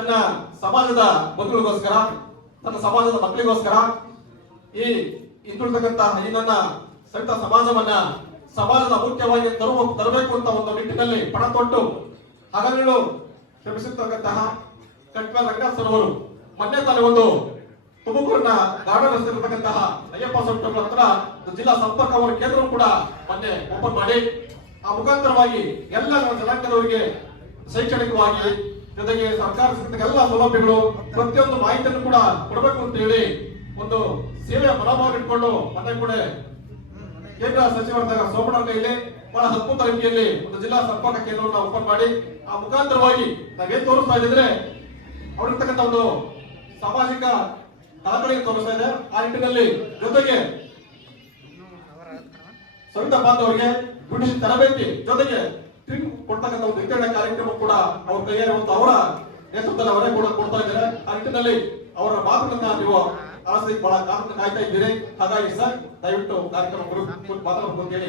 ತನ್ನ ಸಮಾಜದ ಮಕ್ಕಳಿಗೋಸ್ಕರ, ತನ್ನ ಸಮಾಜದ ಮಕ್ಕಳಿಗೋಸ್ಕರ ಈ ಹಿಂದುಳಿದಕ್ಕಂತಹ ಈ ನನ್ನ ಸಹಿತ ಸಮಾಜವನ್ನ ಸಮಾಜದ ಮುಖ್ಯವಾಗಿ ತರುವ, ತರಬೇಕು ಅಂತ ಒಂದು ನಿಟ್ಟಿನಲ್ಲಿ ಪಣ ತೊಟ್ಟು ಹಗಲಿರುಳು ಶ್ರಮಿಸುತ್ತಕ್ಕಂತಹ ಕಟ್ಟ ರಂಗಸ್ಥರವರು ಮೊನ್ನೆ ತಾನೇ ಒಂದು ತುಮಕೂರಿನ ಗಾರ್ಡನ್ ರಸ್ತೆಯಲ್ಲಿರ್ತಕ್ಕಂತಹ ಅಯ್ಯಪ್ಪ ಸಂಸ್ಥೆಗಳ ಹತ್ರ ಜಿಲ್ಲಾ ಸಂಪರ್ಕ ಅವರ ಕೇಂದ್ರವನ್ನು ಕೂಡ ಮೊನ್ನೆ ಓಪನ್ ಮಾಡಿ. ಆ ಮುಖಾಂತರವಾಗಿ ಎಲ್ಲ ಜನಾಂಗದವರಿಗೆ ಶೈಕ್ಷಣಿಕವಾಗಿ ಜೊತೆಗೆ ಸರ್ಕಾರ ಎಲ್ಲ ಸೌಲಭ್ಯಗಳು ಪ್ರತಿಯೊಂದು ಮಾಹಿತಿಯನ್ನು ಕೂಡ ಕೊಡಬೇಕು ಅಂತ ಹೇಳಿ ಒಂದು ಸೇವೆಯ ಮನೋಭಾವ ಇಟ್ಕೊಂಡು ಮತ್ತೆ ಕೂಡ ಕೇಂದ್ರ ಸಚಿವರಾದ ಸೋಮಣ್ಣ ಕೈಯಲ್ಲಿ ಬಹಳ ಅದ್ಭುತ ರೀತಿಯಲ್ಲಿ ಒಂದು ಜಿಲ್ಲಾ ಸಂಪರ್ಕ ಕೇಂದ್ರವನ್ನು ಓಪನ್ ಮಾಡಿ, ಆ ಮುಖಾಂತರವಾಗಿ ನಾವೇನ್ ತೋರಿಸ್ತಾ ಇದ್ರೆ ಅವರಿರ್ತಕ್ಕಂಥ ಒಂದು ಸಾಮಾಜಿಕ ಕಳಕಳಿ ತೋರಿಸ್ತಾ ಇದೆ, ಆ ನಿಟ್ಟಿನಲ್ಲಿ ಜೊತೆಗೆ ಸವಿತಾ ಅವರಿಗೆ ಬ್ರಿಟಿಷ್ ತರಬೇತಿ ಜೊತೆಗೆ ಟ್ರಿಮ್ ಕೊಡ್ತಕ್ಕಂಥ ಒಂದು ವಿತರಣೆ ಕಾರ್ಯಕ್ರಮ ಕೂಡ ಅವ್ರ ಒಂದು ಅವರ ನೇತೃತ್ವದಲ್ಲಿ ಅವರೇ ಕೂಡ ಕೊಡ್ತಾ ಇದ್ದಾರೆ. ಆ ನಿಟ್ಟಿನಲ್ಲಿ ಅವರ ಮಾತುಗಳನ್ನ ನೀವು ಆಲಿಸಲಿಕ್ಕೆ ಬಹಳ ಕಾಯ್ತಾ ಇದ್ದೀರಿ. ಹಾಗಾಗಿ ಸರ್, ದಯವಿಟ್ಟು ಕಾರ್ಯಕ್ರಮ ಮಾತಾಡಬೇಕು ಅಂತ ಹೇಳಿ